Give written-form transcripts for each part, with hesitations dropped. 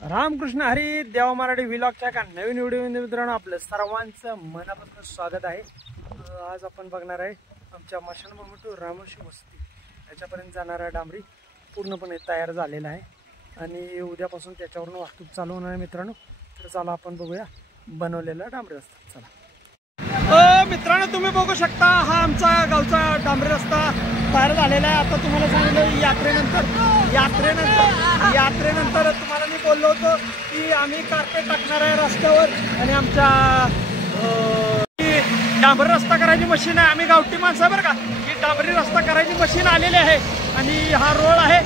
रामकृष्ण हरी देवा मराठी व्लॉगच्या एका नवीन व्हिडिओमध्ये मित्रांनो आपलं सर्वांचं मनापासून स्वागत आहे। आज आपण बघणार आहे आमच्या मशानभूमी टू रामोशी वस्ती याच्यापर्यंत जाणारा डांबरी पूर्णपणे तयार झालेला आहे आणि उद्यापासून त्याच्यावरून वाहतूक चालू होणार आहे मित्रांनो। तर चला आपण बघूया बनवलेला डांबरी रस्ता। चला मित्रांनो, तुम्ही बघू शकता हा आमचा गावचा डांबरी रस्ता तयार झालेला आहे। आता तुम्हाला सांगितलं यात्रेनंतर तुम्हाला मी बोललो होतो की आम्ही कार्पेट टाकणार आहे रस्त्यावर आणि आमच्या डांबरी रस्ता करायची मशीन आहे। आम्ही गावठी माणसं बरं का, ही डांबरी रस्ता करायची मशीन आलेली आहे आणि हा रोड आहे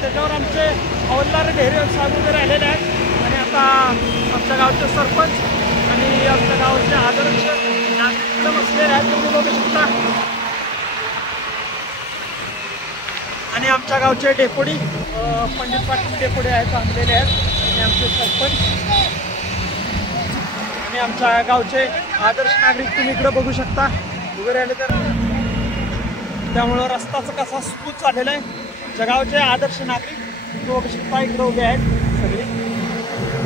त्याच्यावर आमचे हवालदार ढेरे साहेब वगैरे आलेले आहेत आणि आता आमच्या गावचे सरपंच आणि आमच्या गावाचे आदर्श नागरिक बसलेले आहेत, तुम्ही बघू शकता। आणि आमच्या गावचे डेपुटी पंडित पाटील डेपुटी आहेत, थांबलेले आहेत आणि आमचे सरपंच आणि आमच्या गावचे आदर्श नागरिक तुम्ही इकडे बघू शकता वगैरे आले। तर त्यामुळं रस्ताचं कसा स्मूथ झालेला आहे। आमच्या गावचे आदर्श नागरिक तुम्ही बघू शकता इकडे उभे आहेत, सगळे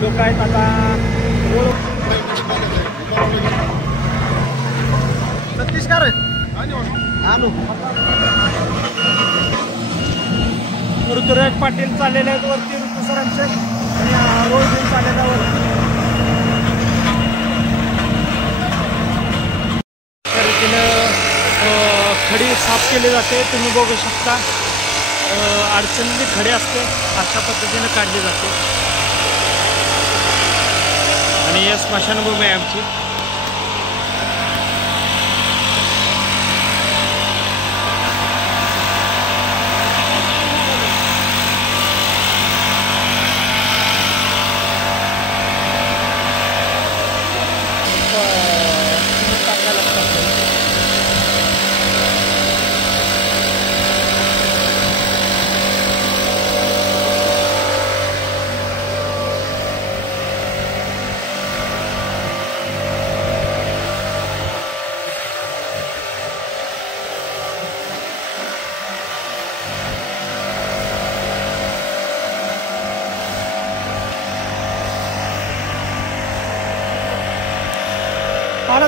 लोक आहेत। आता रोड छत्तीसगड आलो ऋतुराज पाटील चाललेले आहेत वरती, ऋतू सरांचे आणि रोड घेऊन चाललेला वर खडी साफ केली जाते। तुम्ही बघू शकता अडचणीची खडी असते अशा पद्धतीने काढली जाते आणि या स्मशानभूमी आहे आमची।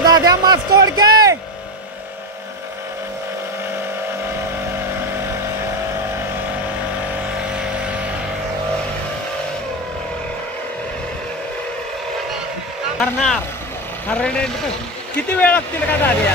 दाद्या मास्क तोड़ के किती वेळ लागतील का दाद्या?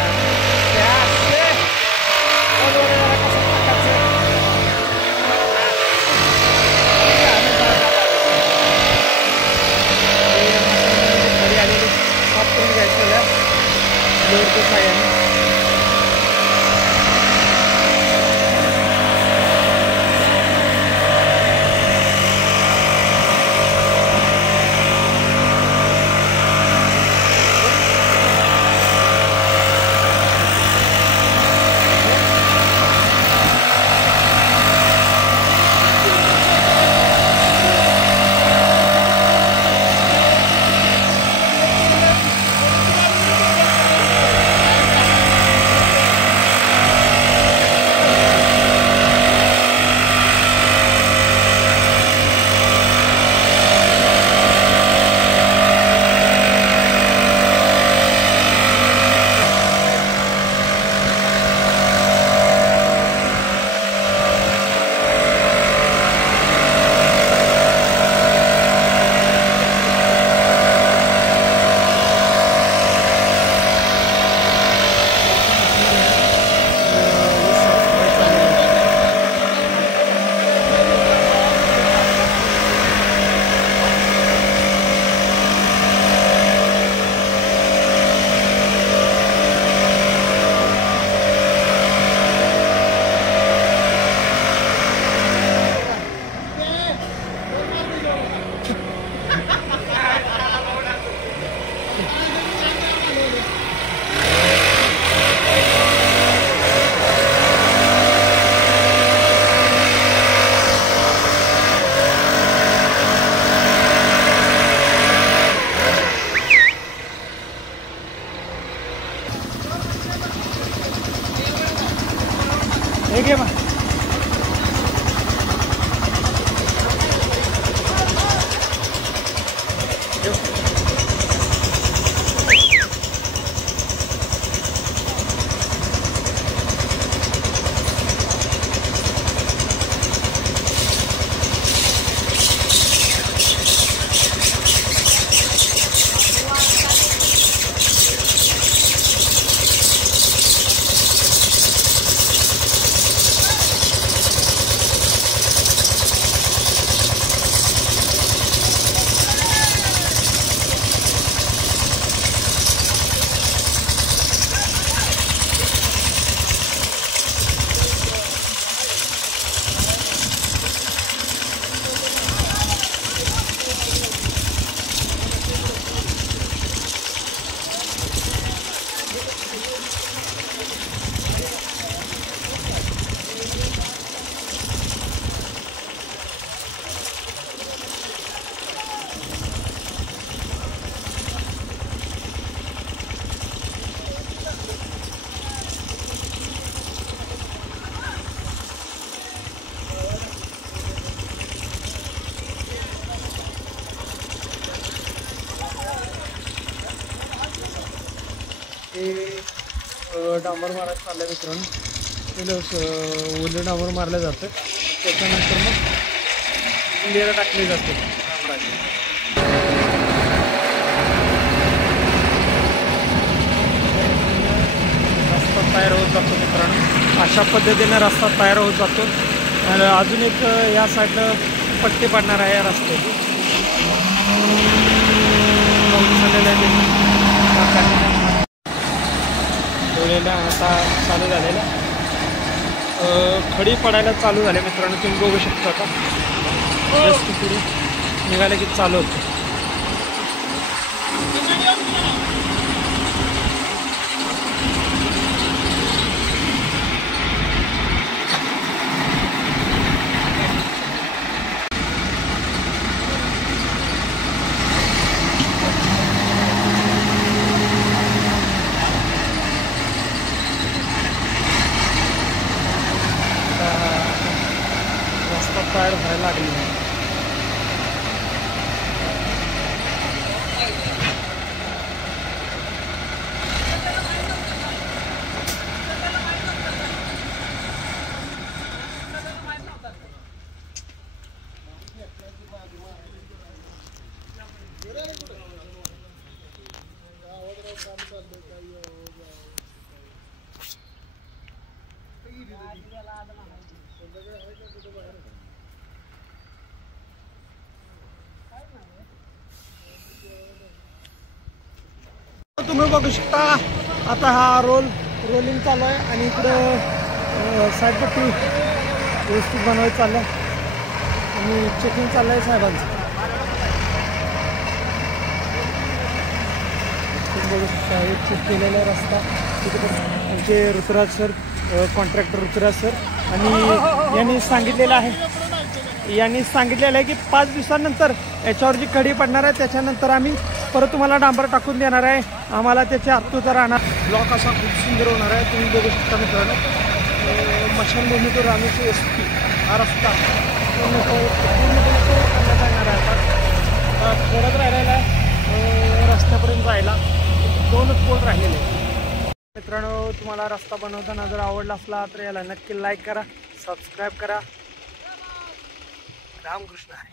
हे डांबर मारायला चाललं आहे मित्रांनो. पहिलं ओलं डांबर मारलं जातं, त्याच्यानंतर मग लेअर टाकले जाते डांबराचे. रस्ता तयार होत जातो मित्रांनो. अशा पद्धतीने रस्ता तयार होत जातो. आणि अजून एक या साईडला पट्टी पडणार आहे या रस्त्याची. ठेवलेल्या आता चालू झालेल्या खडी पडायला चालू झाले मित्रांनो. तुम्ही बघू शकता का, जस्ट पुढे निघाले की चालू होतं. रस्ता तयार व्हायला लागली. तुम्ही बघू शकता आता हा रोलिंग चालू आहे आणि इकडं साईड पट्टी व्यवस्थित बनवायचं चाललं आहे आणि चेकिंग चाललं आहे साहेबांचं. तुम्ही बघू शकता हे चेक केलेला रस्ता. तिथे पण आमचे Rituraj sir, contractor Rituraj sir, आणि यांनी सांगितलेलं आहे की 5 दिवसानंतर याच्यावर जी खडी पडणार आहे त्याच्यानंतर आम्ही परत तुम्हाला डांबर टाकून देणार आहे. आम्हाला त्याची आतुरता राहणार. ब्लॉक असा खूप सुंदर होणार आहे. तुम्ही बघू शकता मित्रांनो, मशानभूमी तो रामेश्वर वस्ती हा रस्ता पूर्णपणे करण्यात येणार आहे. आता थोडंच राहिलेला आहे रस्त्यापर्यंत जायला, 2च पोल राहिलेले आहेत. मित्रांनो, तुम्हाला रस्ता बनवताना जर आवडला असला तर याला नक्की लाईक करा, सबस्क्राईब करा. रामकृष्ण हरी.